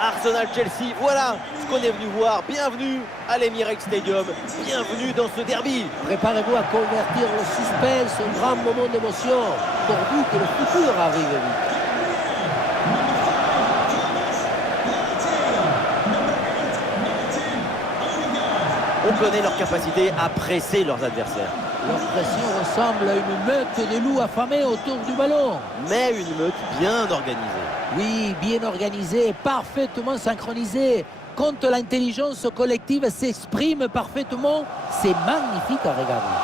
Arsenal-Chelsea, voilà ce qu'on est venu voir. Bienvenue à l'Emirates Stadium, bienvenue dans ce derby. Préparez-vous à convertir le suspense en grand moment d'émotion, pourvu que le futur arrive vite. On connaît leur capacité à presser leurs adversaires. Leur pression ressemble à une meute de loups affamés autour du ballon. Mais une meute bien organisée. Oui, bien organisée, parfaitement synchronisée. Quand l'intelligence collective s'exprime parfaitement, c'est magnifique à regarder.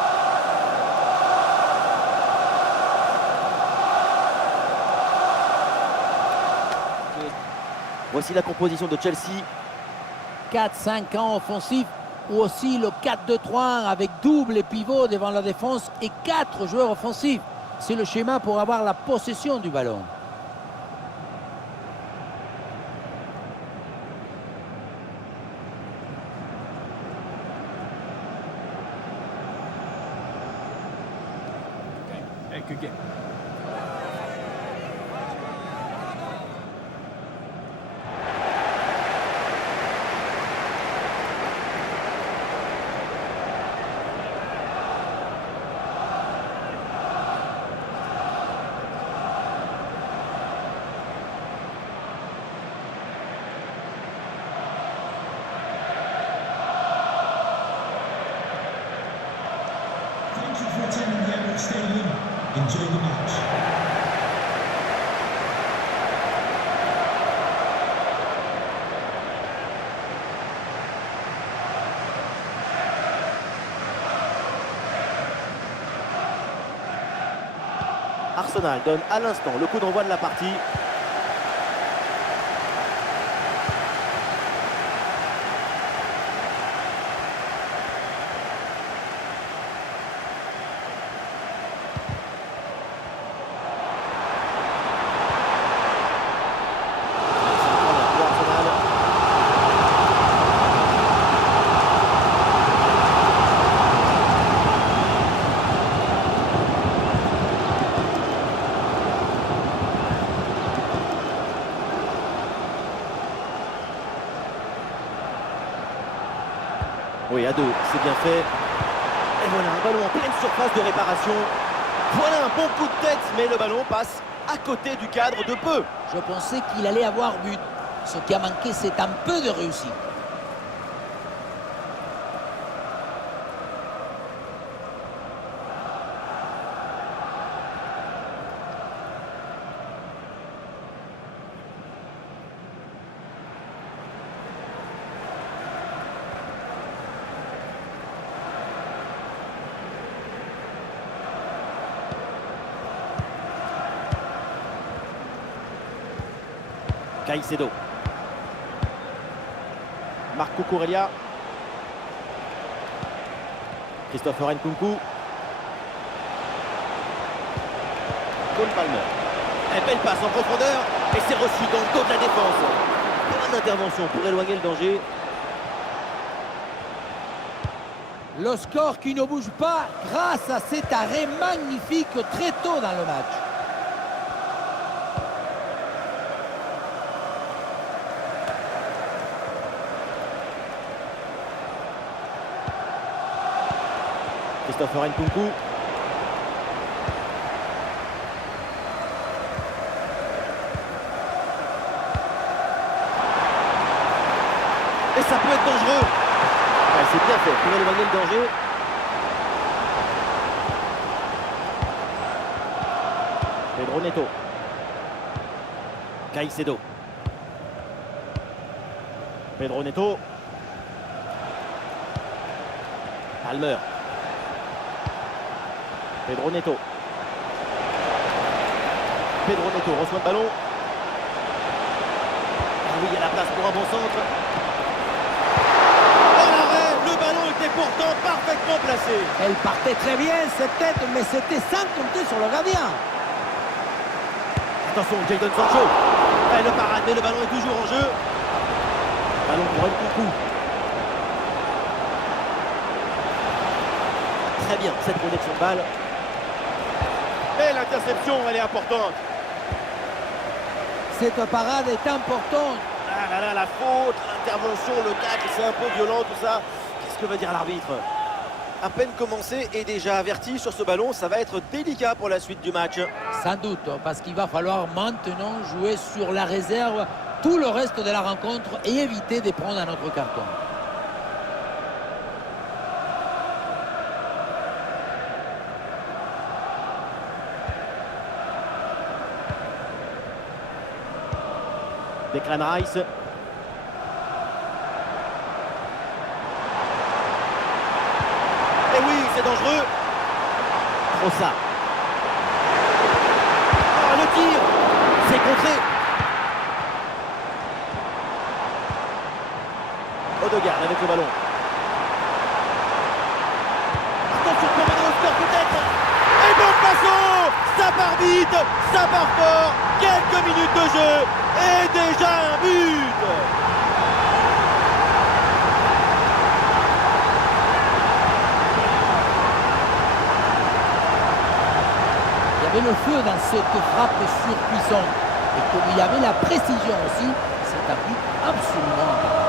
Voici la composition de Chelsea. 4-5 ans offensifs ou aussi le 4-2-3-1 avec double pivot devant la défense et 4 joueurs offensifs. C'est le schéma pour avoir la possession du ballon. Good game. Thank you for attending the Emirates Stadium. Enjoy the match. Arsenal donne à l'instant le coup d'envoi de la partie. Oui, à deux, c'est bien fait. Et voilà, un ballon en pleine surface de réparation. Voilà un bon coup de tête, mais le ballon passe à côté du cadre de peu. Je pensais qu'il allait avoir but. Ce qui a manqué, c'est un peu de réussite. Caicedo. Marco Cucurella. Christopher Nkunku. Cole Palmer. Et belle passe en profondeur. Et c'est reçu dans le dos de la défense. Bonne intervention pour éloigner le danger. Le score qui ne bouge pas grâce à cet arrêt magnifique très tôt dans le match. Christopher Nkunku. Et ça peut être dangereux. Ouais, c'est bien fait pour éloigner le danger. Pedro Neto. Caicedo. Pedro Neto. Palmer. Pedro Neto. Pedro Neto reçoit le ballon. Ah oui, il y a la place pour un bon centre. Oh l'arrêt, le ballon était pourtant parfaitement placé. Elle partait très bien, cette tête, mais c'était sans compter sur le gardien. Attention, Jadon Sancho. Et le parade, mais le ballon est toujours en jeu. Ballon pour Nkunku. Très bien, cette connexion de balle. Et l'interception, elle est importante. Cette parade est importante. Ah là là, la faute, l'intervention, le tacle, c'est un peu violent tout ça. Qu'est-ce que va dire l'arbitre? À peine commencé et déjà averti sur ce ballon, ça va être délicat pour la suite du match. Sans doute, parce qu'il va falloir maintenant jouer sur la réserve tout le reste de la rencontre et éviter de prendre un autre carton. Declan Rice. Et oui, c'est dangereux. Trossard. Oh, le tir. C'est contré. Odegaard avec le ballon. Attention pour mener au score peut-être. Et bon passant. Ça part vite, ça part fort. Quelques minutes de jeu. Et déjà un but. Il y avait le feu dans cette frappe surpuissante. Et comme il y avait la précision aussi, c'est un but absolument imparable.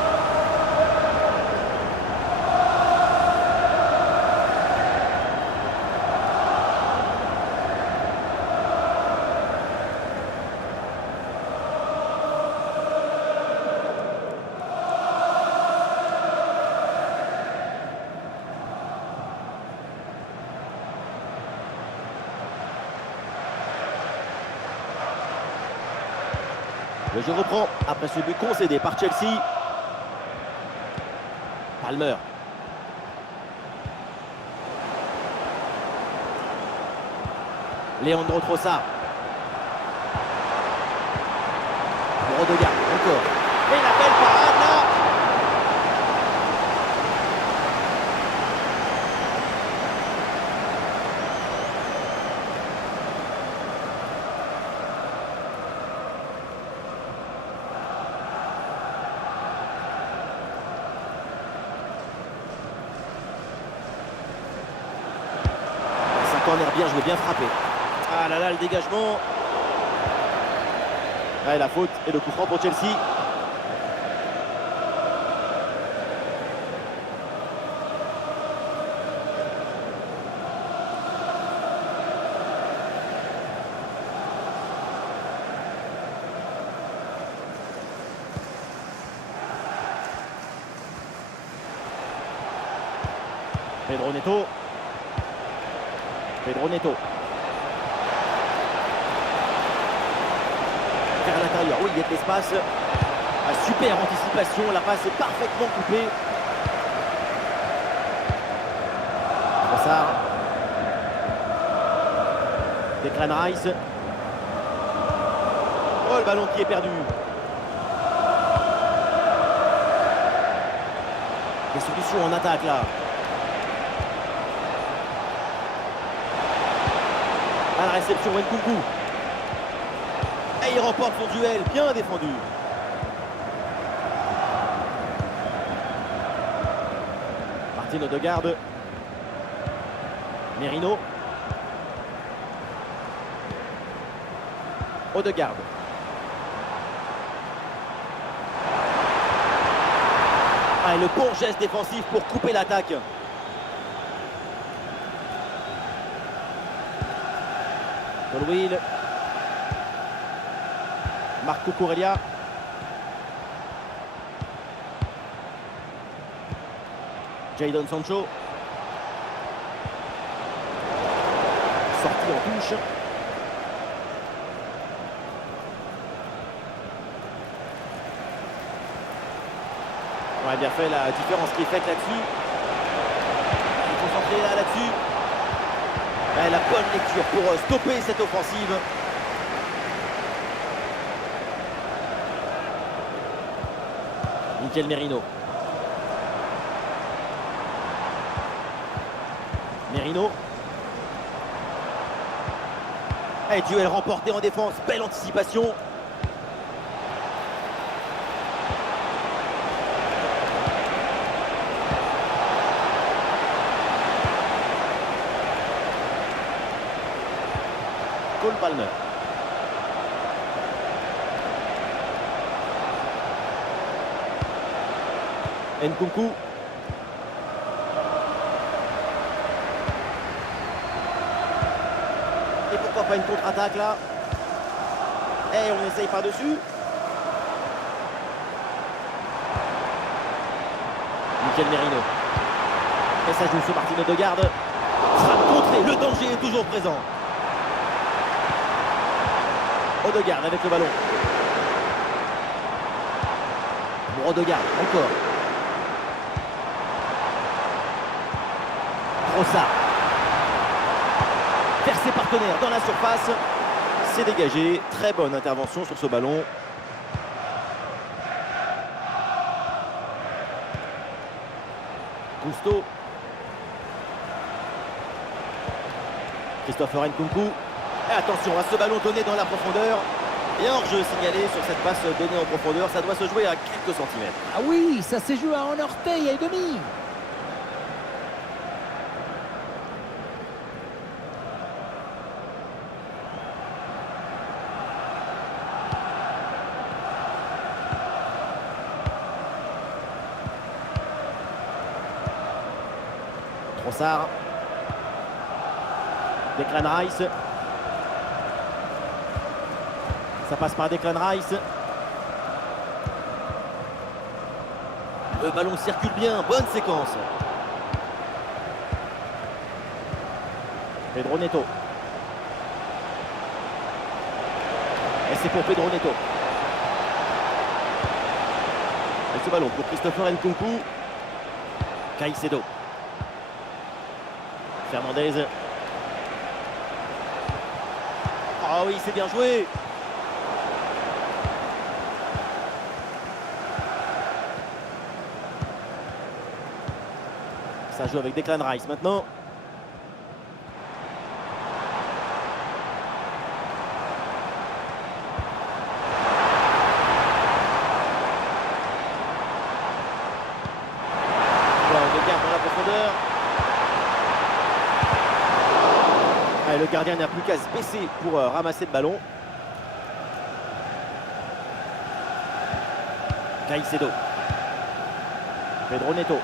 Le jeu reprend après ce but concédé par Chelsea. Palmer. Leandro Trossard. Pour Odegaard, encore. Et la belle parade là. Corner bien joué, bien frappé. Ah là là, le dégagement. Ah, et la faute et le coup franc pour Chelsea. Pedro Neto. Pedro Neto. Vers l'intérieur, oui, il y a de l'espace. Ah, super anticipation, la passe est parfaitement coupée. Trossard. Declan Rice. Oh, le ballon qui est perdu. Des solutions en attaque là. À la réception, Nkunku. Et il remporte son duel, bien défendu. Martin Odegaard. Merino. Odegaard. Ah, et le bon geste défensif pour couper l'attaque. Colwill. Marco Corellia. Jadon Sancho. Sortie en touche. Ouais, bien fait, la différence qui est faite là-dessus. Il est concentré là-dessus. Ouais, la bonne lecture pour stopper cette offensive. Mikel Merino. Merino. Et duel remporté en défense. Belle anticipation. Cole Palmer. Nkunku. Et pourquoi pas une contre-attaque là? Et on essaye par-dessus. Mikel Merino. Et ça joue sur Martin Odegaard. Frappe contrée, le danger est toujours présent. Odegaard avec le ballon. Pour Odegaard, encore. Trossard. Vers ses partenaires dans la surface. C'est dégagé. Très bonne intervention sur ce ballon. Gusto. Christopher Nkunku. Et attention à ce ballon donné dans la profondeur. Et hors-jeu signalé sur cette passe donnée en profondeur. Ça doit se jouer à quelques centimètres. Ah oui, ça s'est joué à un orteil et demi. Trossard. Declan Rice. Ça passe par Declan Rice. Le ballon circule bien, bonne séquence. Pedro Neto. Et c'est pour Pedro Neto. Et ce ballon pour Christopher Nkunku. Caicedo. Fernandez. Ah oui, c'est bien joué. Ça joue avec Declan Rice maintenant. Odegaard dans la profondeur. Et le gardien n'a plus qu'à se baisser pour ramasser le ballon. Caicedo. Pedro Neto.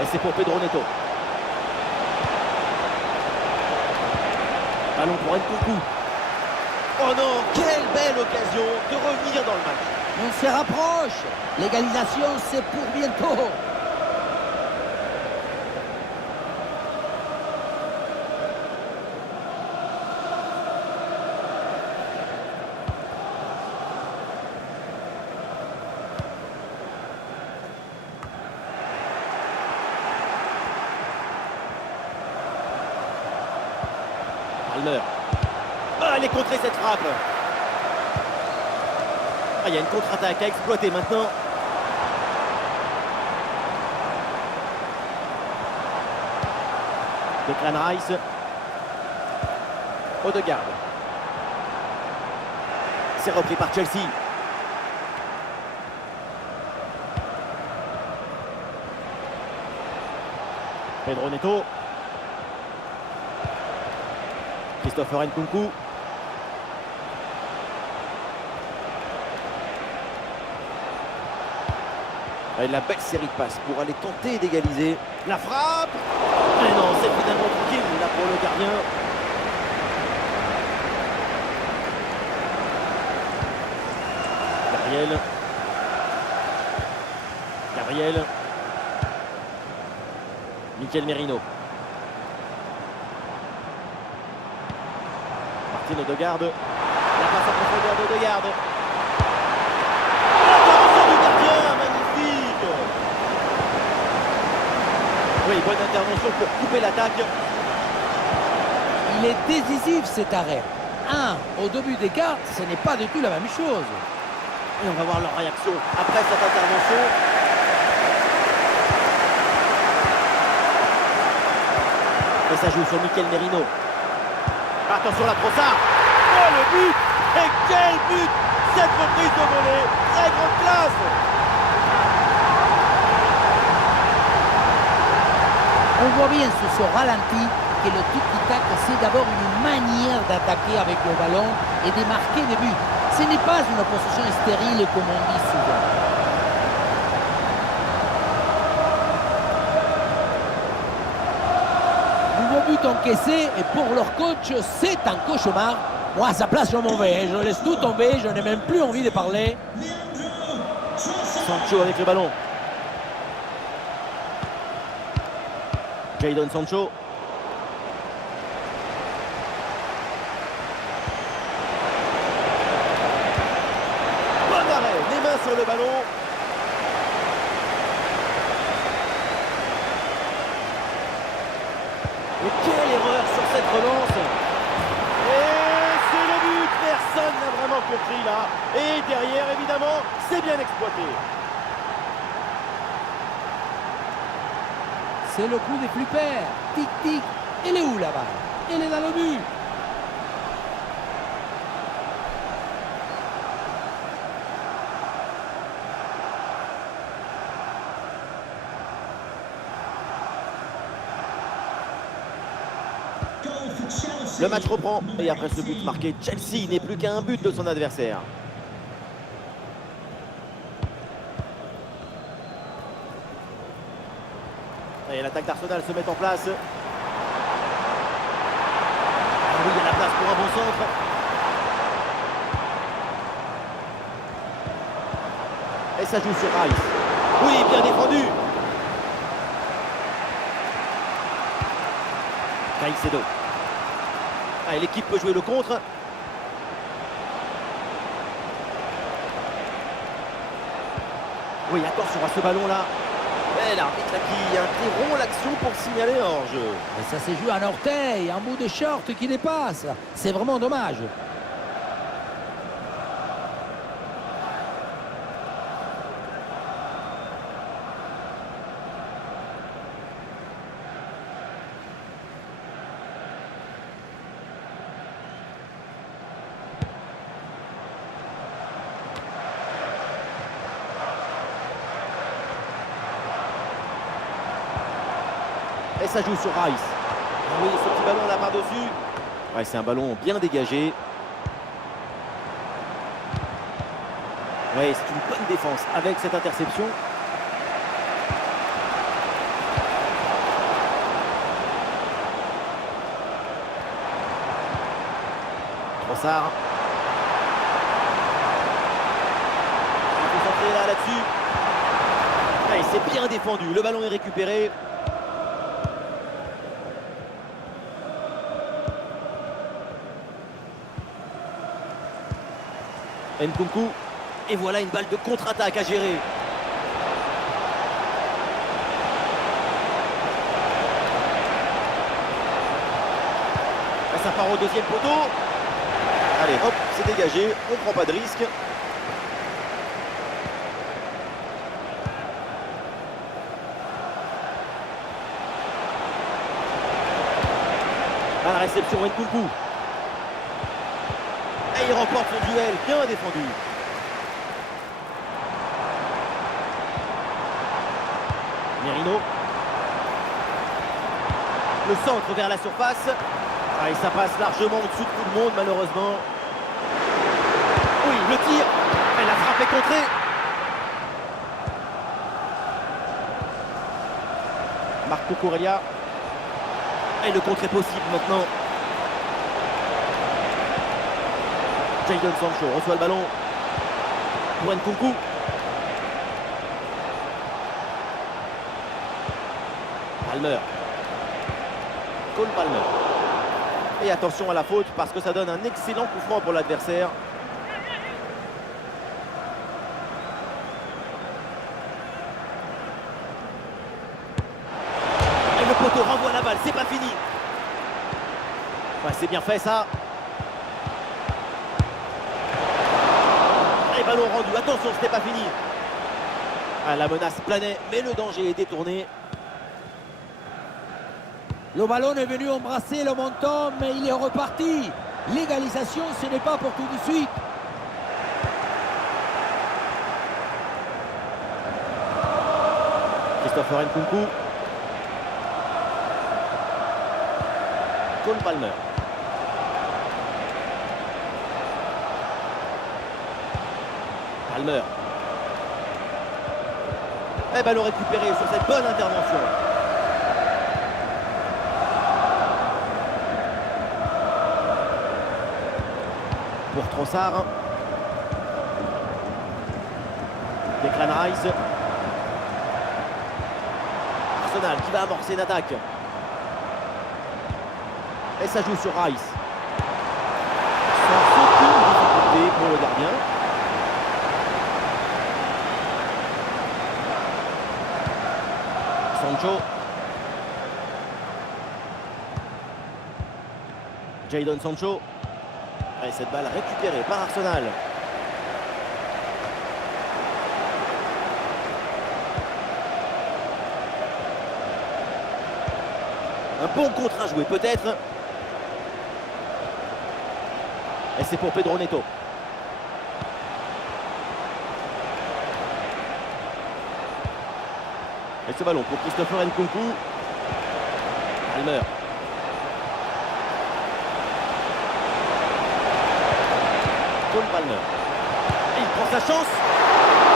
Et c'est pour Pedro Neto. Ballon pour Nkunku. Oh non, quelle belle occasion de revenir dans le match. On se rapproche. L'égalisation, c'est pour bientôt. Ah, elle est contrée cette frappe. Ah, il y a une contre-attaque à exploiter maintenant. Declan Rice. Odegaard. C'est repris par Chelsea. Pedro Neto. Christopher Nkunku. Et la belle série de passes pour aller tenter d'égaliser. La frappe. Mais non, c'est finalement tranquille là pour le gardien. Gabriel. Mikel Merino. Martin Odegaard. La passe en profondeur d'Odegaard. L'intervention du gardien, magnifique. Oui, bonne intervention pour couper l'attaque. Il est décisif cet arrêt. Au début des quarts, ce n'est pas du tout la même chose. Et on va voir leur réaction après cette intervention. Et ça joue sur Mikel Merino. Attention la Trossard. Oh le but. Et quel but. Cette reprise de volée. Très grande classe. On voit bien sur ce ralenti que le tiki-tac, c'est d'abord une manière d'attaquer avec le ballon et de marquer des buts. Ce n'est pas une possession stérile comme on dit souvent. Nouveau but encaissé et pour leur coach, c'est un cauchemar. Moi, à sa place, je m'en vais. Je laisse tout tomber. Je n'ai même plus envie de parler. Sancho avec le ballon. Jadon Sancho. Bon arrêt, les mains sur le ballon. Et quelle erreur sur cette relance. Et c'est le but. Personne n'a vraiment compris là. Et derrière, évidemment, c'est bien exploité. C'est le coup des flippers. Tic-tic. Elle est où là-bas? Elle est dans le but. Goal for Chelsea. Le match reprend. Et après ce but marqué, Chelsea n'est plus qu'à un but de son adversaire. Et l'attaque d'Arsenal se met en place. Ah oui, il y a la place pour un bon centre. Et ça joue sur Rice. Oui, bien défendu. Caicedo. Ah, et l'équipe peut jouer le contre. Oui, attention à ce ballon-là. Et l'arbitre là qui interrompt l'action pour signaler hors-jeu. Et ça s'est joué à un orteil, un bout de short qui dépasse. C'est vraiment dommage. Et ça joue sur Rice. Ah oui, ce petit ballon là par-dessus. Ouais, c'est un ballon bien dégagé. Ouais, c'est une bonne défense avec cette interception. Trossard. Il faut centrer là-dessus. Ouais, c'est bien défendu. Le ballon est récupéré. Nkunku. Et voilà une balle de contre-attaque à gérer. Ça part au deuxième poteau. Allez, hop, c'est dégagé. On prend pas de risque. À la réception, Nkunku. Et il remporte son duel, bien défendu. Merino. Le centre vers la surface. Ah, et ça passe largement au-dessus de tout le monde, malheureusement. Oui, le tir. Et la frappe est contrée. Marco Corellia. Et le contre est possible maintenant. Jadon Sancho reçoit le ballon pour Nkunku. Palmer. Cole Palmer. Et attention à la faute parce que ça donne un excellent coup franc pour l'adversaire. Et le poteau renvoie la balle, c'est pas fini. Ouais, c'est bien fait ça. Et ballon rendu, attention, ce n'est pas fini. Ah, la menace planait, mais le danger est détourné. Le ballon est venu embrasser le menton, mais il est reparti. L'égalisation, ce n'est pas pour tout de suite. Christopher Nkunku. Cole Palmer. Palmer. Et ballon récupéré sur cette bonne intervention. Pour Trossard. Declan Rice. Arsenal qui va amorcer une attaque. Et ça joue sur Rice. Sans aucune difficulté pour le gardien. Sancho. Jadon Sancho. Et cette balle récupérée par Arsenal. Un bon contre à jouer peut-être. Et c'est pour Pedro Neto. Et ce ballon pour Christopher Nkunku. Palmer. Cole Palmer. Et il prend sa chance.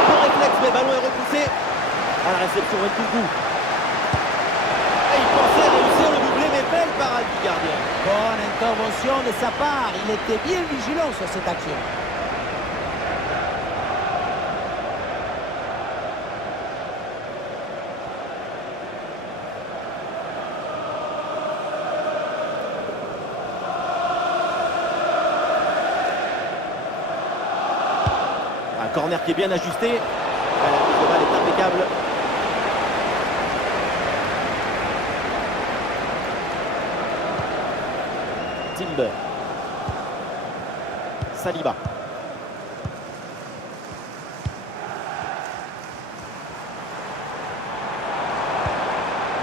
Bon réflexe, mais le ballon est repoussé. À la réception Nkunku. Et il pensait réussir le doublé, mais belle parade du gardien. Bonne intervention de sa part. Il était bien vigilant sur cette action. Un corner qui est bien ajusté. La mise de balle est impeccable. Timber. Saliba.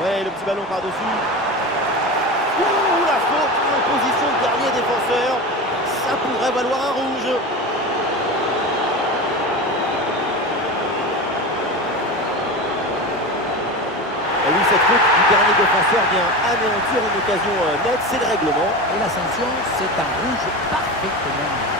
Ouais, le petit ballon par-dessus. Ouh, la faute en position de dernier défenseur. Ça pourrait valoir un rouge. Et oui, cette faute du dernier défenseur vient anéantir une occasion nette, c'est le règlement. Et la sanction, c'est un rouge parfaitement.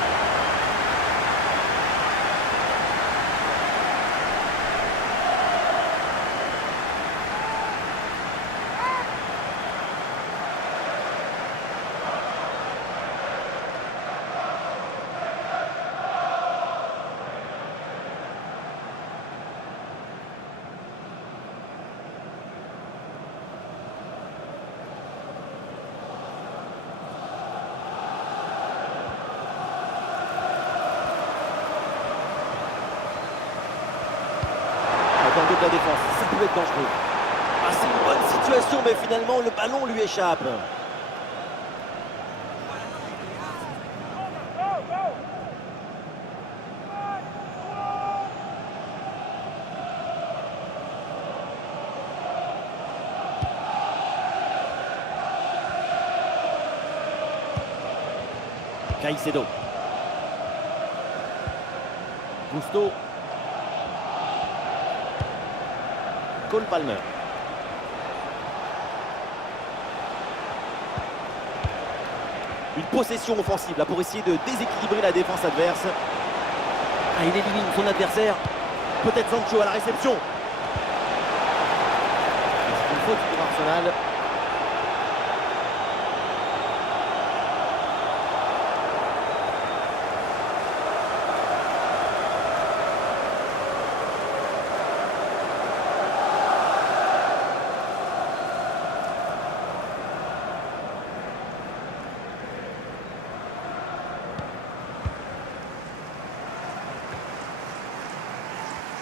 De la défense, ça peut être dangereux. Ah, c'est une bonne situation, mais finalement le ballon lui échappe. Caicedo. Gusto. Cole Palmer. Une possession offensive là pour essayer de déséquilibrer la défense adverse. Ah, il élimine son adversaire. Peut-être Sancho à la réception. C'est une faute pour Arsenal.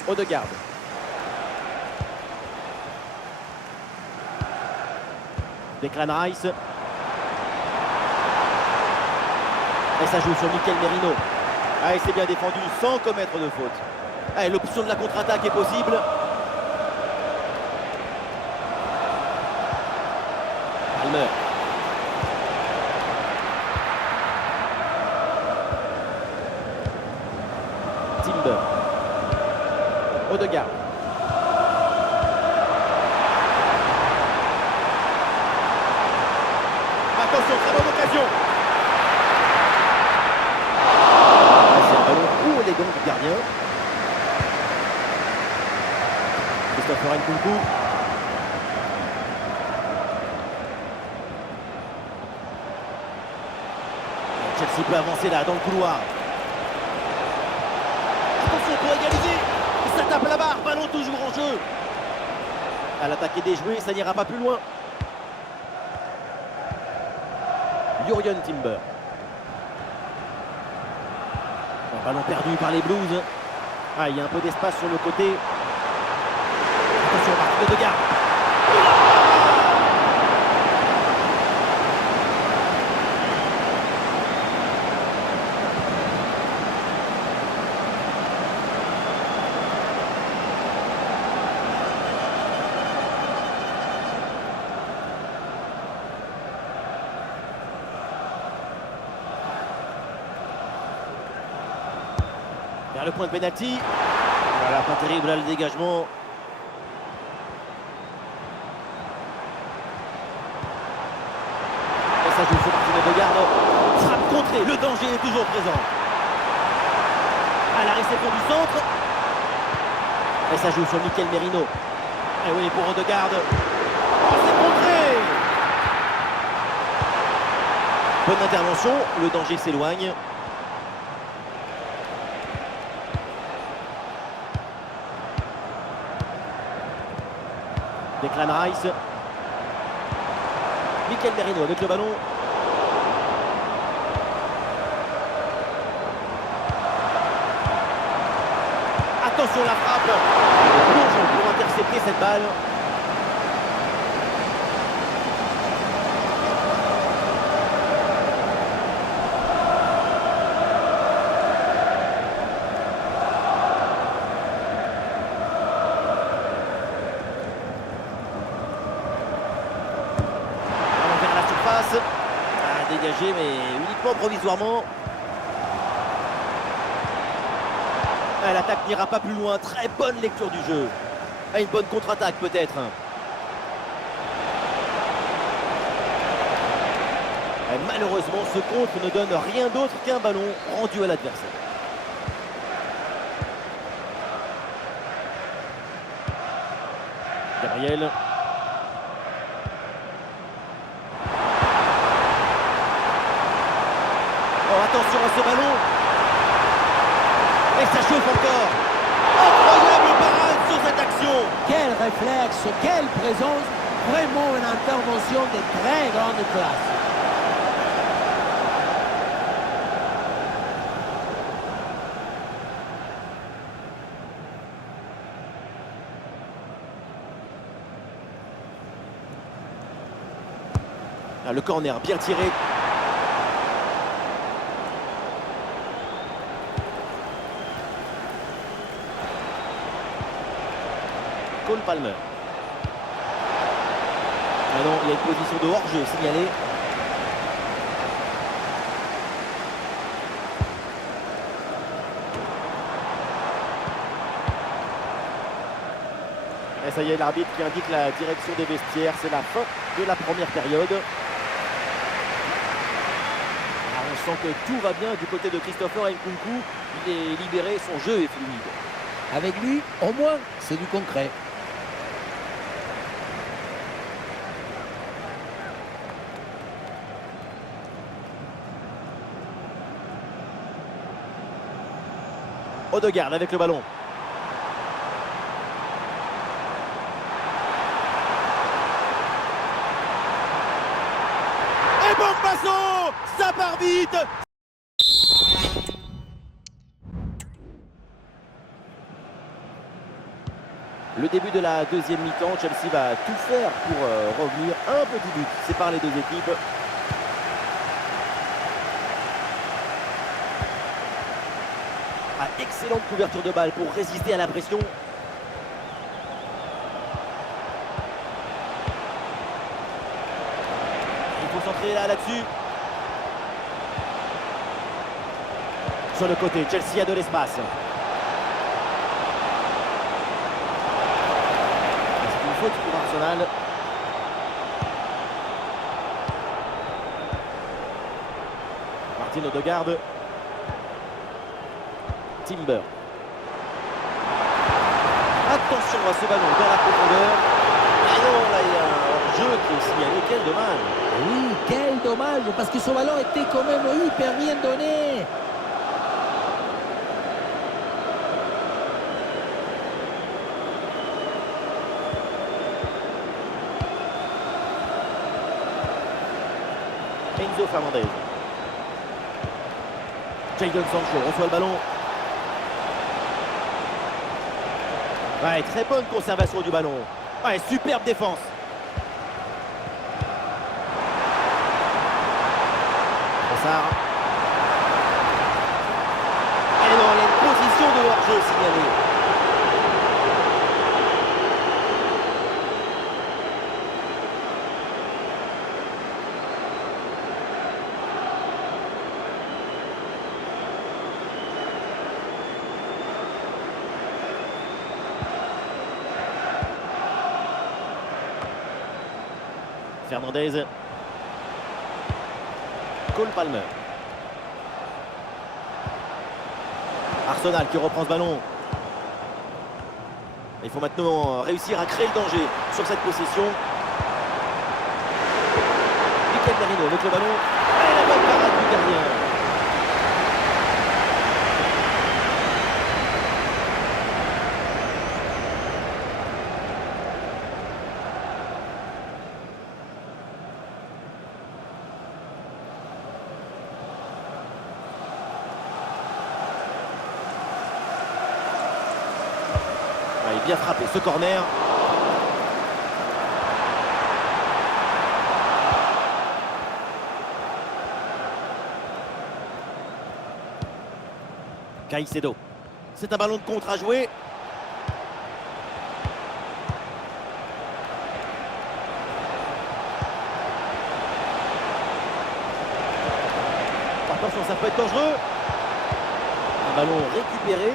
Odegaard. Declan Rice. Et ça joue sur Mikel Merino. Ah, et c'est bien défendu sans commettre de faute. Ah, l'option de la contre-attaque est possible. Palmer. Timber. Odegaard. Attention, Nkunku. Chelsea peut avancer là, dans le couloir. Attention pour égaliser. Ça tape la barre, ballon toujours en jeu. À l'attaque est déjouée, ça n'ira pas plus loin. Jurgen Timber. Un ballon perdu par les Blues. Ah, il y a un peu d'espace sur le côté. Attention, Martin Odegaard. Vers le point de pénalty. Voilà, pas terrible là le dégagement. Et ça joue sur Martin Odegaard. Frappe contrée, le danger est toujours présent. À la réception du centre. Et ça joue sur Mikel Merino. Et oui, pour Odegaard. Oh, c'est contré. Bonne intervention, le danger s'éloigne. Declan Rice. Mikel Merino avec le ballon. Attention la frappe. Plongeon pour intercepter cette balle. À dégager, mais uniquement provisoirement. L'attaque n'ira pas plus loin. Très bonne lecture du jeu. Une bonne contre-attaque peut-être. Malheureusement, ce contre ne donne rien d'autre qu'un ballon rendu à l'adversaire. Gabriel. Oh, attention à ce ballon. Et ça chauffe encore. Incroyable parade sur cette action. Quel réflexe, quelle présence. Vraiment une intervention de très grande classe. Ah, le corner bien tiré. Cole Palmer. Ah non, il y a une position de hors-jeu signalée. Et ça y est, l'arbitre qui indique la direction des vestiaires. C'est la fin de la première période. Alors, on sent que tout va bien du côté de Christopher Nkunku. Il est libéré, son jeu est fluide. Avec lui, au moins, c'est du concret. Odegaard avec le ballon. Et Bombasso, ça part vite. Le début de la deuxième mi-temps, Chelsea va tout faire pour revenir. Un petit but sépare les deux équipes. Excellente couverture de balle pour résister à la pression. Il faut centrer là-dessus. Sur le côté, Chelsea a de l'espace. C'est une faute pour Arsenal. Martin Odegaard. Timber. Attention à ce ballon dans la profondeur. Ah non, là il y a un jeu qui est signalé, quel dommage. Oui, quel dommage, parce que ce ballon était quand même hyper bien donné. Enzo Fernandez. Jadon Sancho reçoit le ballon. Ouais, très bonne conservation du ballon. Ouais, superbe défense. Trossard. Et non, il y a une position de hors-jeu signalée. Fernandez. Cole Palmer. Arsenal qui reprend ce ballon. Il faut maintenant réussir à créer le danger sur cette possession. Mikel Merino avec le ballon. Et la bonne parade du gardien. Il est bien frappé ce corner. Caicedo. C'est un ballon de contre à jouer. Attention, ça peut être dangereux. Un ballon récupéré.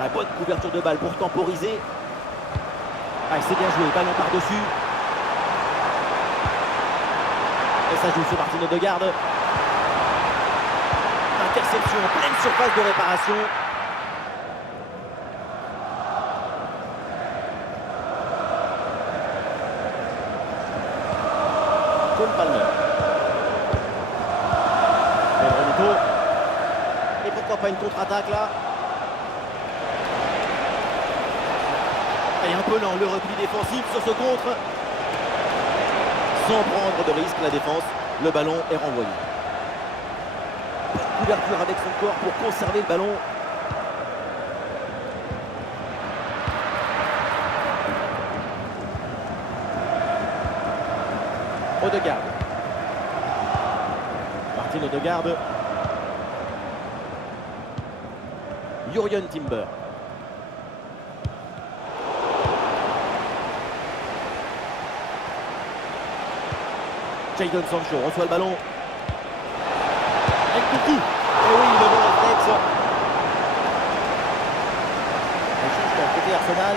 La bonne couverture de balle pour temporiser. Ah, c'est bien joué, ballon par-dessus. Et ça joue sur Martin Odegaard. Interception en pleine surface de réparation. Cole Palmer. Pedro Neto. Et pourquoi pas une contre-attaque là? Et un peu lent le repli défensif sur ce contre. Sans prendre de risque la défense, le ballon est renvoyé. Couverture avec son corps pour conserver le ballon. Odegaard. Martin Odegaard. Jurgen Timber. Jadon Sancho reçoit le ballon. Nkunku. Et oui, le bon réflexe. Un changement côté Arsenal.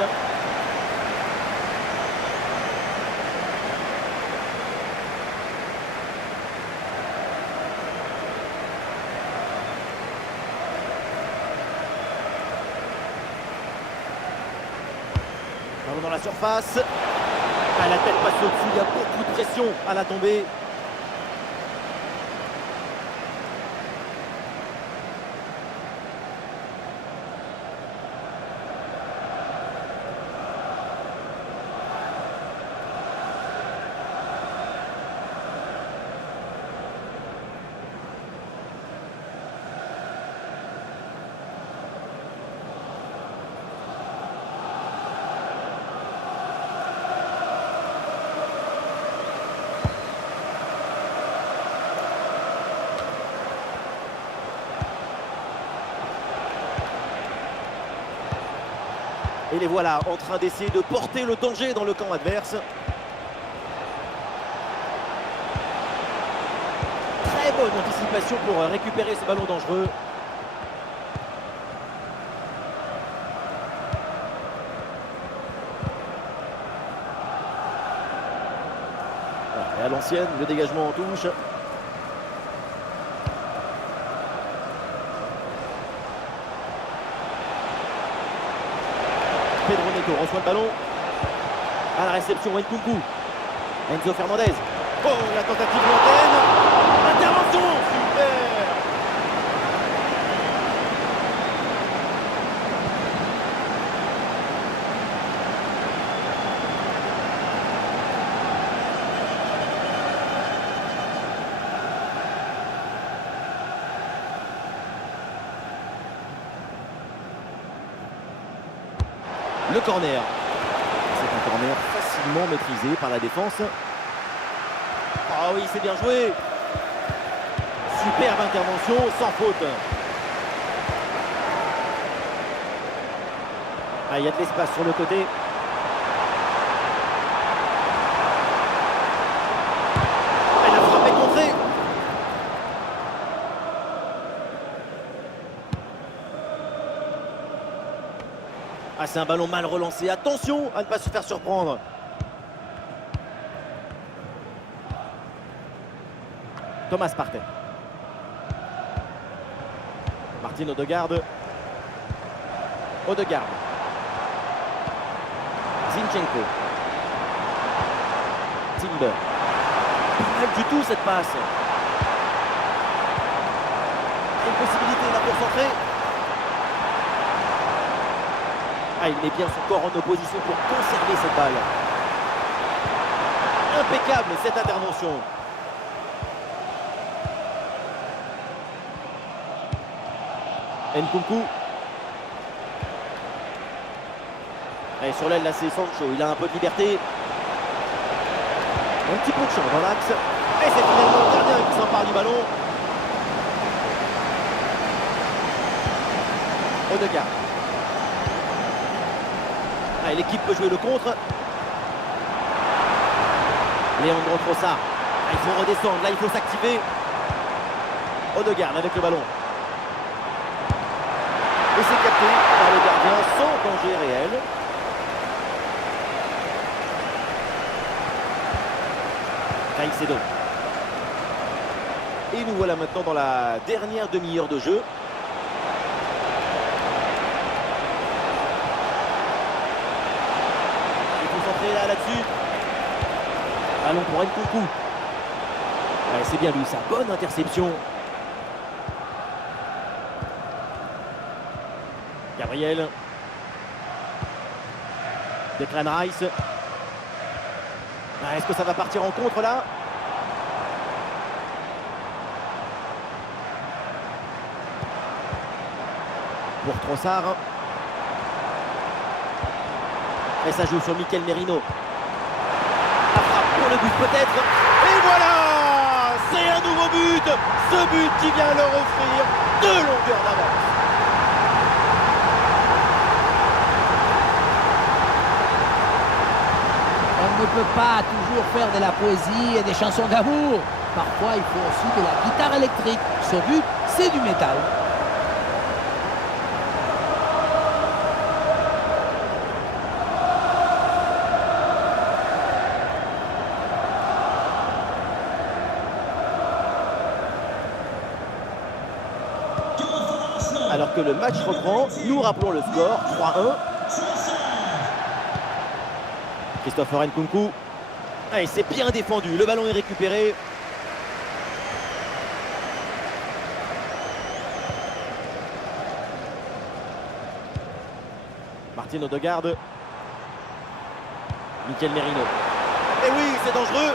Ballon dans la surface. Ah, la tête passe au-dessus, il y a beaucoup de pression à la tombée. Et les voilà en train d'essayer de porter le danger dans le camp adverse. Très bonne anticipation pour récupérer ce ballon dangereux. Et à l'ancienne, le dégagement en touche. Zinchenko reçoit le ballon. À la réception, Nkunku. Enzo Fernandez. Oh, la tentative lointaine. Intervention, super. Le corner. C'est un corner facilement maîtrisé par la défense. Ah oui, c'est bien joué. Superbe intervention, sans faute. Ah, il y a de l'espace sur le côté. Ah, la frappe est contrée. Ah, c'est un ballon mal relancé. Attention à ne pas se faire surprendre. Thomas Partey. Martin Odegaard. Odegaard. Zinchenko. Timber. Pas mal du tout cette passe. Une possibilité là pour centrer. Ah, il met bien son corps en opposition pour conserver cette balle. Impeccable cette intervention. Nkunku. Et sur l'aile là c'est Sancho, il a un peu de liberté. Un petit peu de champ dans l'axe. Et c'est finalement le gardien qui s'empare du ballon. Odegaard. Ah, et l'équipe peut jouer le contre. Leandro Trossard. Ah, il faut redescendre, là il faut s'activer. Odegaard avec le ballon. Et c'est capté par le gardien sans danger réel. Caicedo. Et nous voilà maintenant dans la dernière demi-heure de jeu. Il faut centrer là-dessus. Ballon pour Nkunku. Ouais, c'est bien lui, sa bonne interception. Gabriel. Declan Rice. Ah, est-ce que ça va partir en contre là? Pour Trossard. Et ça joue sur Mikel Merino. La frappe pour le but peut-être. Et voilà! C'est un nouveau but! Ce but qui vient leur offrir 2 longueurs d'avance. On ne peut pas toujours faire de la poésie et des chansons d'amour. Parfois, il faut aussi de la guitare électrique. Ce but, c'est du métal. Alors que le match reprend, nous rappelons le score 3-1. Christopher Nkunku. Ah, et c'est bien défendu, le ballon est récupéré. Martin Odegaard. Mikel Merino. Et oui, c'est dangereux.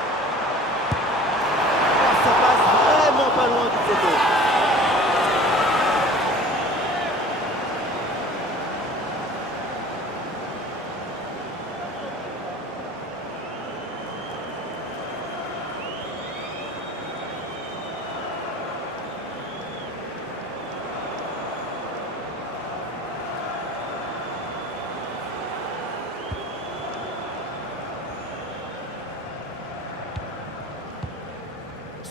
Oh, ça passe vraiment pas loin du photo.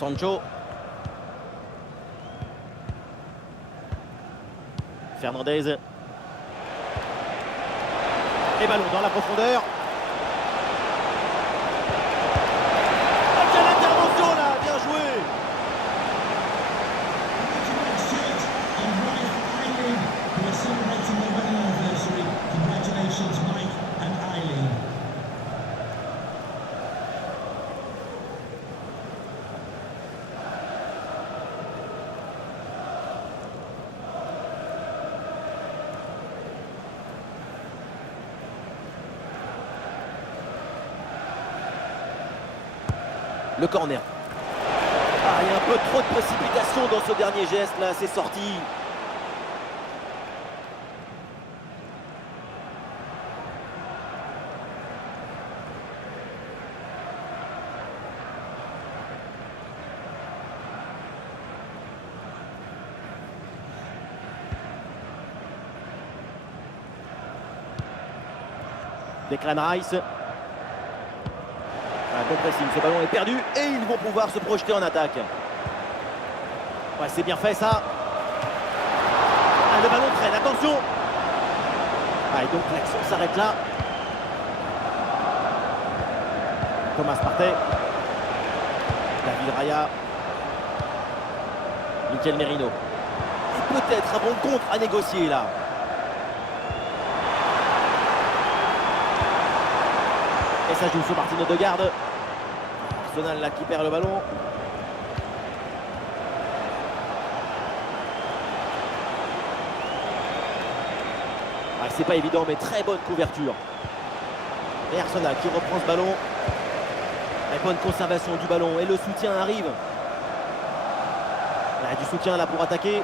Sancho. Fernandez. Et ballon dans la profondeur. Oh, quelle intervention là, bien joué. Congratulations, Mike. Le corner. Ah, il y a un peu trop de précipitation dans ce dernier geste là, c'est sorti. Declan Rice. Un bon pressing, ce ballon est perdu et ils vont pouvoir se projeter en attaque. Ouais, c'est bien fait ça. Ah, le ballon traîne, attention. Ah, et donc l'action s'arrête là. Thomas Partey. David Raya. Mikel Merino. Et peut-être un bon contre à négocier là. Et ça joue sur Martin Odegaard. Arsenal là qui perd le ballon. Ah, c'est pas évident mais très bonne couverture. Et Arsenal qui reprend ce ballon. Et bonne conservation du ballon et le soutien arrive. Il y a du soutien là pour attaquer.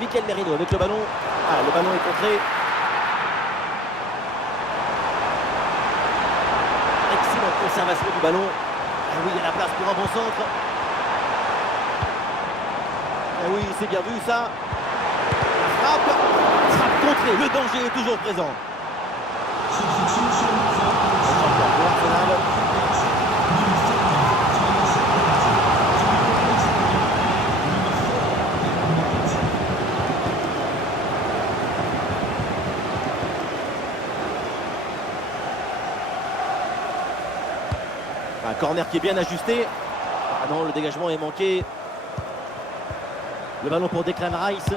Mikel Merino avec le ballon. Ah, le ballon est contré. Excellente conservation du ballon. Ah oui, il y a la place pour un bon centre. Ah oui, c'est bien vu ça. La frappe. Frappe contrée. Le danger est toujours présent. Substitution for Pour Arsenal. Un corner qui est bien ajusté. Ah non, le dégagement est manqué. Le ballon pour Declan Rice.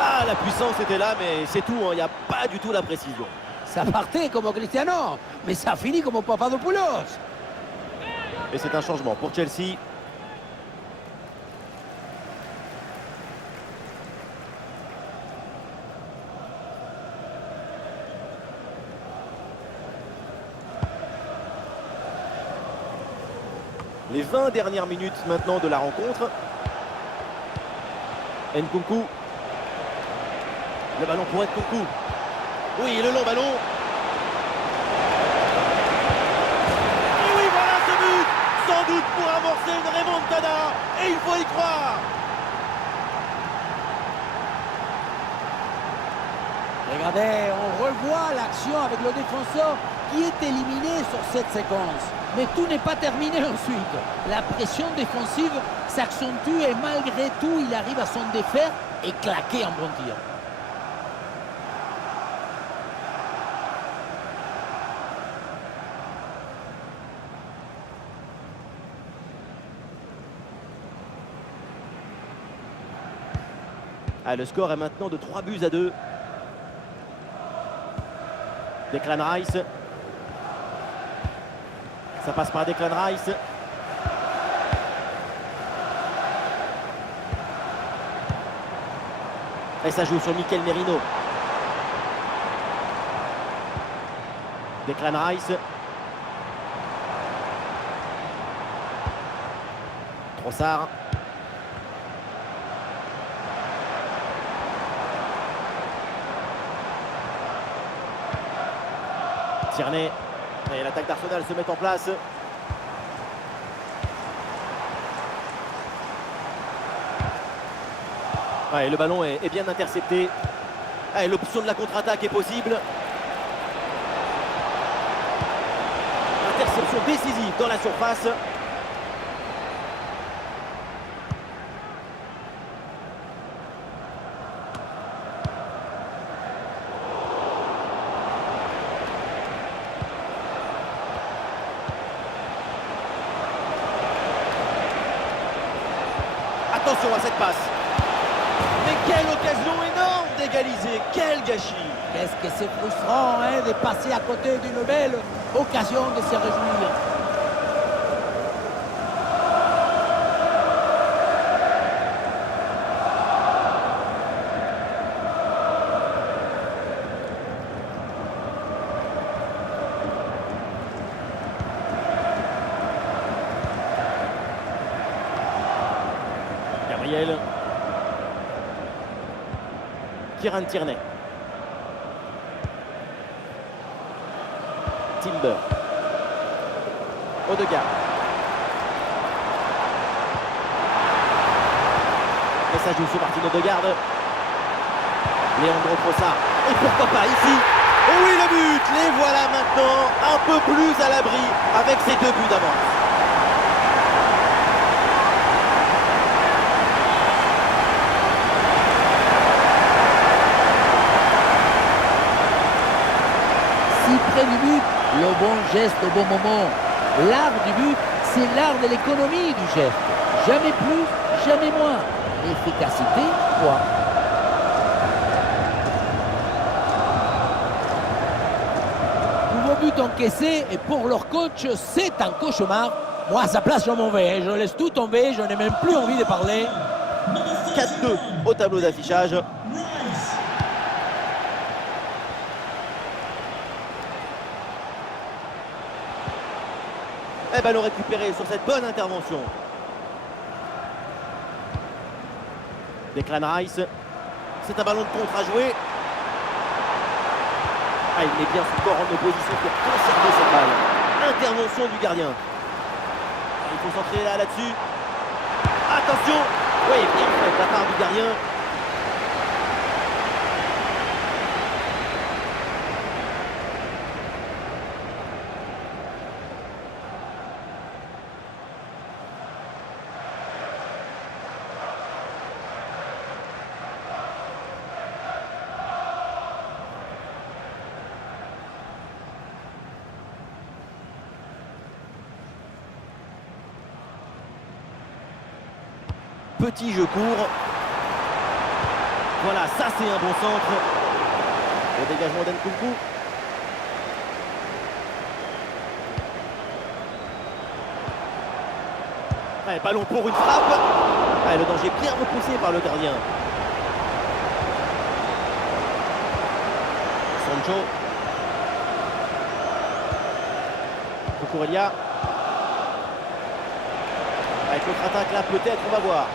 Ah, la puissance était là, mais c'est tout. Il n'y a pas du tout la précision. Ça partait comme Cristiano, mais ça finit comme Papadopoulos. Et c'est un changement pour Chelsea. Les 20 dernières minutes maintenant de la rencontre. Nkunku. Le ballon pour Nkunku. Oui, le long ballon. Et oui, voilà ce but. Sans doute pour amorcer une remontada. Et il faut y croire. Regardez, on revoit l'action avec le défenseur qui est éliminé sur cette séquence. Mais tout n'est pas terminé ensuite. La pression défensive s'accentue et malgré tout, il arrive à s'en défaire et claquer un bon tir. Ah, le score est maintenant de 3-2. Declan Rice. Ça passe par Declan Rice. Et ça joue sur Mikel Merino. Declan Rice. Trossard. Tierney. Et l'attaque d'Arsenal se met en place. Ouais, le ballon est bien intercepté. Ouais, l'option de la contre-attaque est possible. Interception décisive dans la surface. Attention à cette passe. Mais quelle occasion énorme d'égaliser. Quel gâchis. Qu'est-ce que c'est frustrant de passer à côté d'une belle occasion de se réjouir. Gabriel. Kieran Tierney. Timber. Odegaard. Et ça joue sur Martin Odegaard. Leandro Trossard. Et pourquoi pas ici? Et oui, le but! Les voilà maintenant un peu plus à l'abri avec ces 2 buts d'avance. Si près du but, le bon geste au bon moment. L'art du but, c'est l'art de l'économie du geste. Jamais plus, jamais moins. Efficacité, quoi. Nouveau but encaissé et pour leur coach, c'est un cauchemar. Moi, à sa place, je m'en vais. Je laisse tout tomber, je n'ai même plus envie de parler. 4-2 au tableau d'affichage. Rice. Et ballon récupéré sur cette bonne intervention. Declan Rice. C'est un ballon de contre à jouer. Ah, il met bien son corps en opposition pour conserver cette balle. Intervention du gardien. Il faut s'entraîner là-dessus. Attention! Oui, bien fait de la part du gardien. Petit jeu court. Voilà, ça c'est un bon centre. Le dégagement d'Nkunku. Ouais, ballon pour une frappe. Ouais, le danger bien repoussé par le gardien. Sancho. Cucurella. Avec contre-attaque là, peut-être, on va voir.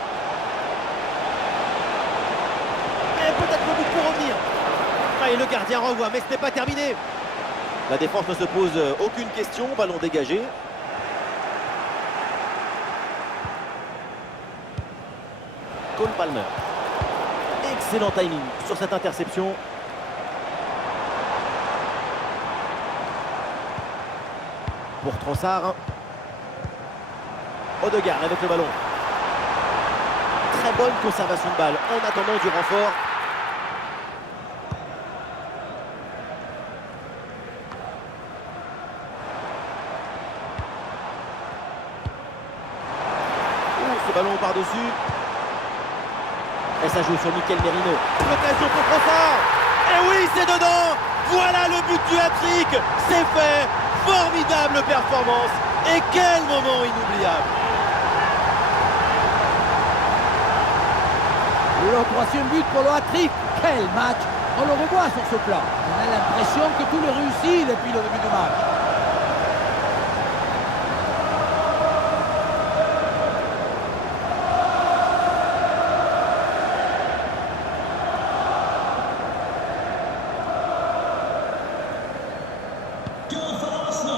Et peut-être le but pour revenir. Ah, et le gardien renvoie, mais ce n'est pas terminé. La défense ne se pose aucune question, ballon dégagé. Cole Palmer. Excellent timing sur cette interception. Pour Trossard. Odegaard avec le ballon. Très bonne conservation de balle en attendant du renfort. Ce ballon par-dessus. Et ça joue sur Mikel Merino. L'occasion pour Trossard. Et oui, c'est dedans. Voilà le but du hat-trick. C'est fait. Formidable performance. Et quel moment inoubliable. Le troisième but pour le hat-trick. Quel match! On le revoit sur ce plan. On a l'impression que tout le réussit depuis le début du match.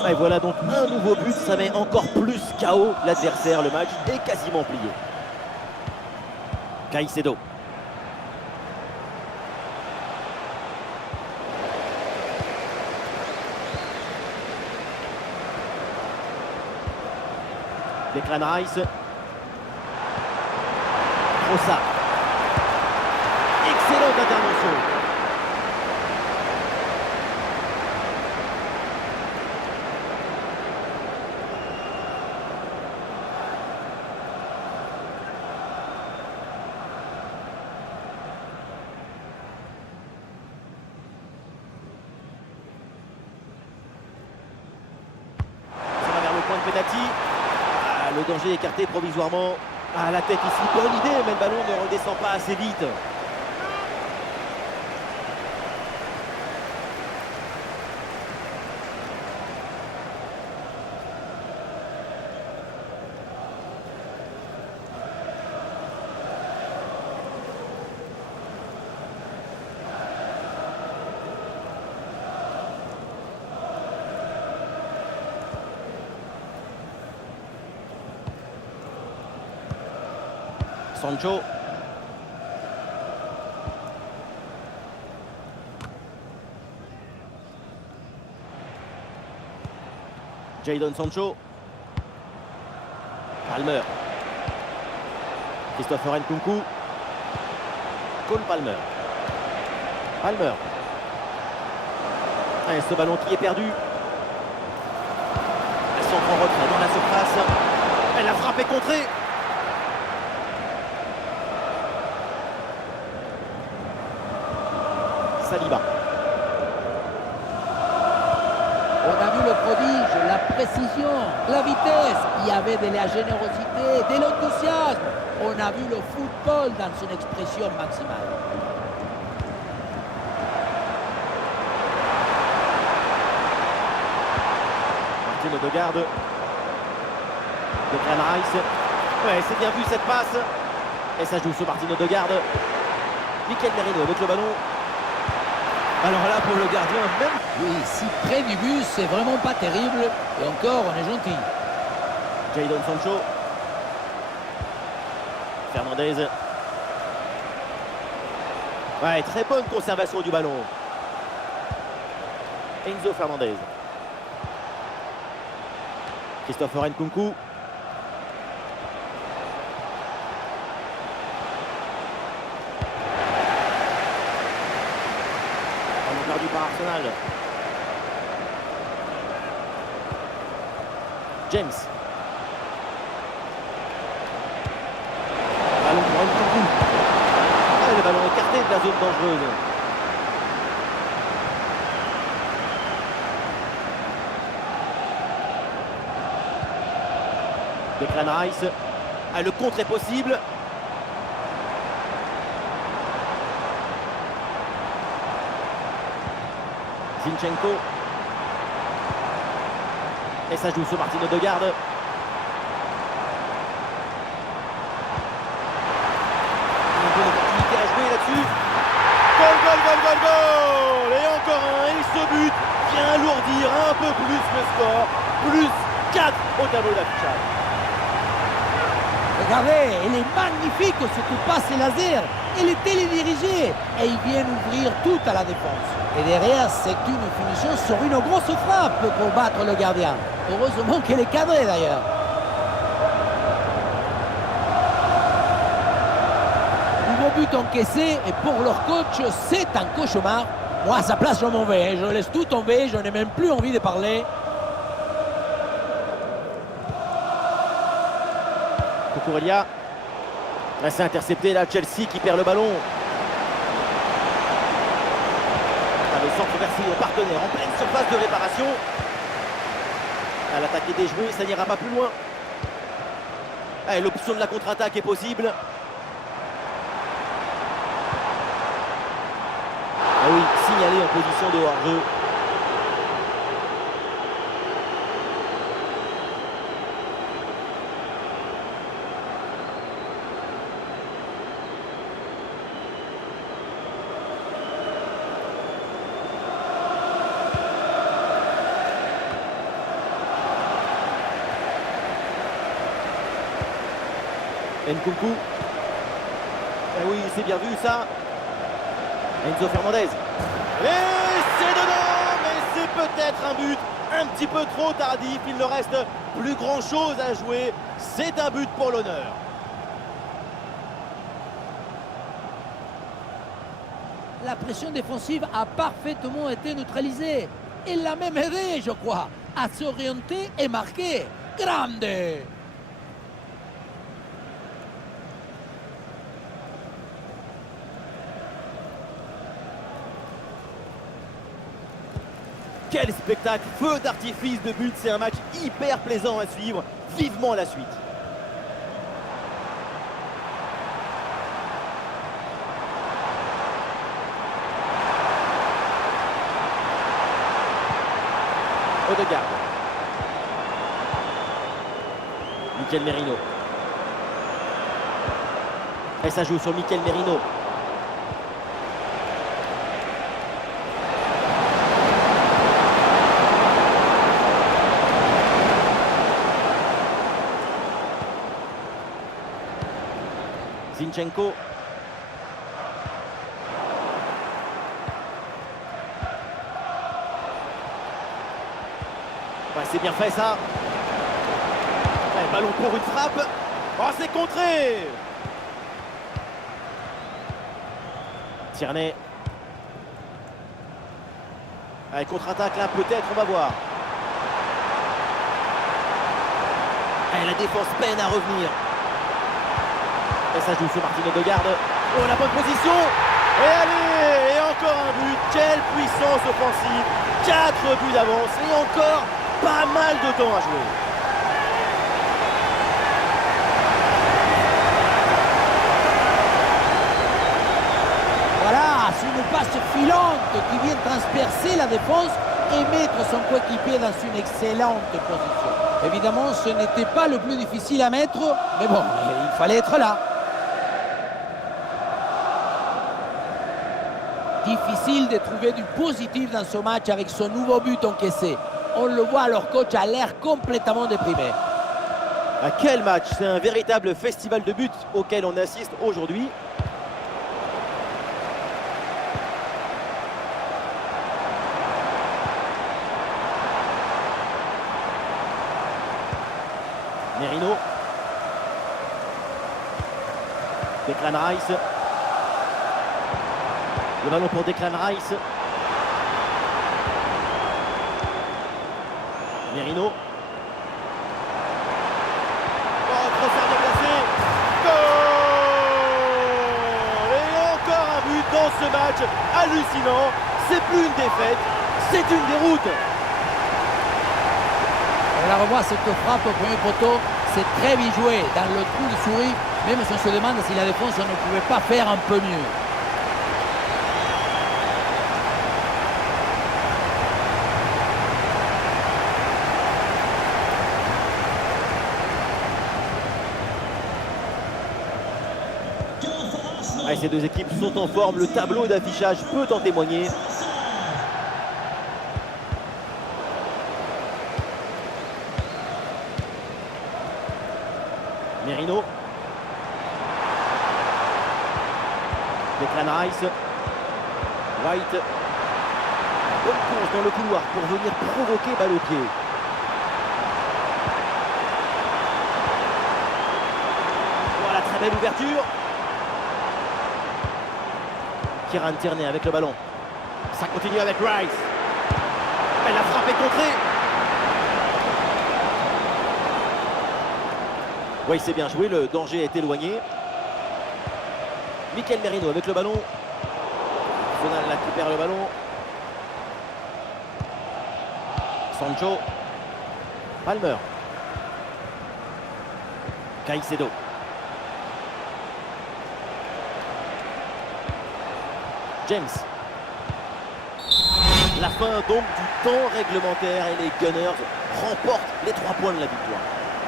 Et voilà donc un nouveau but, ça met encore plus KO l'adversaire. Le match est quasiment plié. Caicedo. Declan Rice. Trossard. Excellente intervention. Ça va vers le point de pénalty. Le danger écarté provisoirement. À la tête ici, bonne idée, mais le ballon ne redescend pas assez vite. Sancho. Jadon Sancho. Palmer. Christopher Nkunku. Cole Palmer. Palmer. Et ce ballon qui est perdu. Elle s'en prend retrait dans la surface. Elle a frappé contrée. Saliba. On a vu le prodige, la précision, la vitesse. Il y avait de la générosité, de l'enthousiasme. On a vu le football dans son expression maximale. Martin Odegaard. Declan Rice. Ouais, c'est bien vu cette passe. Et ça joue sur Martin Odegaard. Mikel Merino avec le ballon. Alors là, pour le gardien, même. Oui, si près du but, c'est vraiment pas terrible. Et encore, on est gentil. Jadon Sancho. Fernandez. Ouais, très bonne conservation du ballon. Enzo Fernandez. Christopher Nkunku. On a perdu par Arsenal. James. Ballon pour Nkunku. Ah, le ballon écarté de la zone dangereuse. Declan Rice. Ah, le contre est possible. Zinchenko. Et ça joue sur Martin Odegaard. Une bonne opportunité à jouer là-dessus. Goal, goal, goal, goal, goal. Et encore un. Et ce but vient alourdir un peu plus le score. Plus 4 au tableau d'affichage. Regardez, elle est magnifique cette passe laser. Elle est télédirigée et il vient ouvrir tout à la défense. Et derrière, c'est une finition sur une grosse frappe pour battre le gardien. Heureusement qu'elle est cadrée d'ailleurs. Nouveau but encaissé et pour leur coach, c'est un cauchemar. Moi, à sa place, je m'en vais. Je laisse tout tomber, je n'ai même plus envie de parler. Cucurella. C'est intercepté là, Chelsea qui perd le ballon. Le centre versé au partenaire en pleine surface de réparation. L'attaque est déjouée, ça n'ira pas plus loin. L'option de la contre-attaque est possible. Ah oui, signalé en position de hors-jeu. Nkunku. Eh oui, c'est bien vu ça. Enzo Fernandez. Et c'est dedans, mais c'est peut-être un but un petit peu trop tardif. Il ne reste plus grand chose à jouer. C'est un but pour l'honneur. La pression défensive a parfaitement été neutralisée. Il l'a même aidé, je crois, à s'orienter et marquer. Grande! Quel spectacle, feu d'artifice de but, c'est un match hyper plaisant à suivre, vivement la suite. Odegaard. Mikel Merino. Et ça joue sur Mikel Merino. Zinchenko. Ouais, c'est bien fait ça. Ouais, ballon pour une frappe. Oh, c'est contré. Tierney. Allez, contre-attaque là, peut-être, on va voir. Allez, la défense peine à revenir. Et ça joue sur Martin Odegaard. Oh, la bonne position. Et allez, et encore un but. Quelle puissance offensive. 4 buts d'avance et encore pas mal de temps à jouer. Voilà, c'est une passe filante qui vient transpercer la défense et mettre son coéquipier dans une excellente position. Évidemment, ce n'était pas le plus difficile à mettre, mais bon, il fallait être là. Difficile de trouver du positif dans ce match avec son nouveau but encaissé. On le voit, leur coach a l'air complètement déprimé. Ah, quel match! C'est un véritable festival de buts auquel on assiste aujourd'hui. Merino. Declan Rice. Le ballon pour Declan Rice. Merino. Oh, transfert bien placé. Goal! Et encore un but dans ce match hallucinant. C'est plus une défaite, c'est une déroute. On la revoit, cette frappe au premier poteau, c'est très bien joué dans le trou de souris, même si on se demande si la défense ne pouvait pas faire un peu mieux. Allez, ces deux équipes sont en forme, le tableau d'affichage peut en témoigner. Merino. Declan Rice. White. Bonne course dans le couloir pour venir provoquer balle au pied. Voilà, très belle ouverture. Kieran Tierney avec le ballon. Ça continue avec Rice. Elle a frappé contrée. Oui, c'est bien joué, le danger est éloigné. Mikel Merino avec le ballon. Zonal récupère le ballon. Sancho. Palmer. Caicedo. James. La fin donc du temps réglementaire et les Gunners remportent les 3 points de la victoire.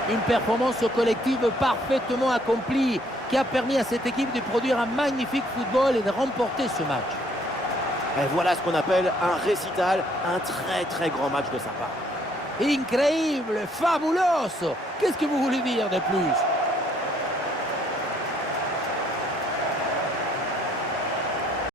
Une performance collective parfaitement accomplie qui a permis à cette équipe de produire un magnifique football et de remporter ce match. Et voilà ce qu'on appelle un récital, un très très grand match de sa part. Incroyable, fabuloso. Qu'est-ce que vous voulez dire de plus?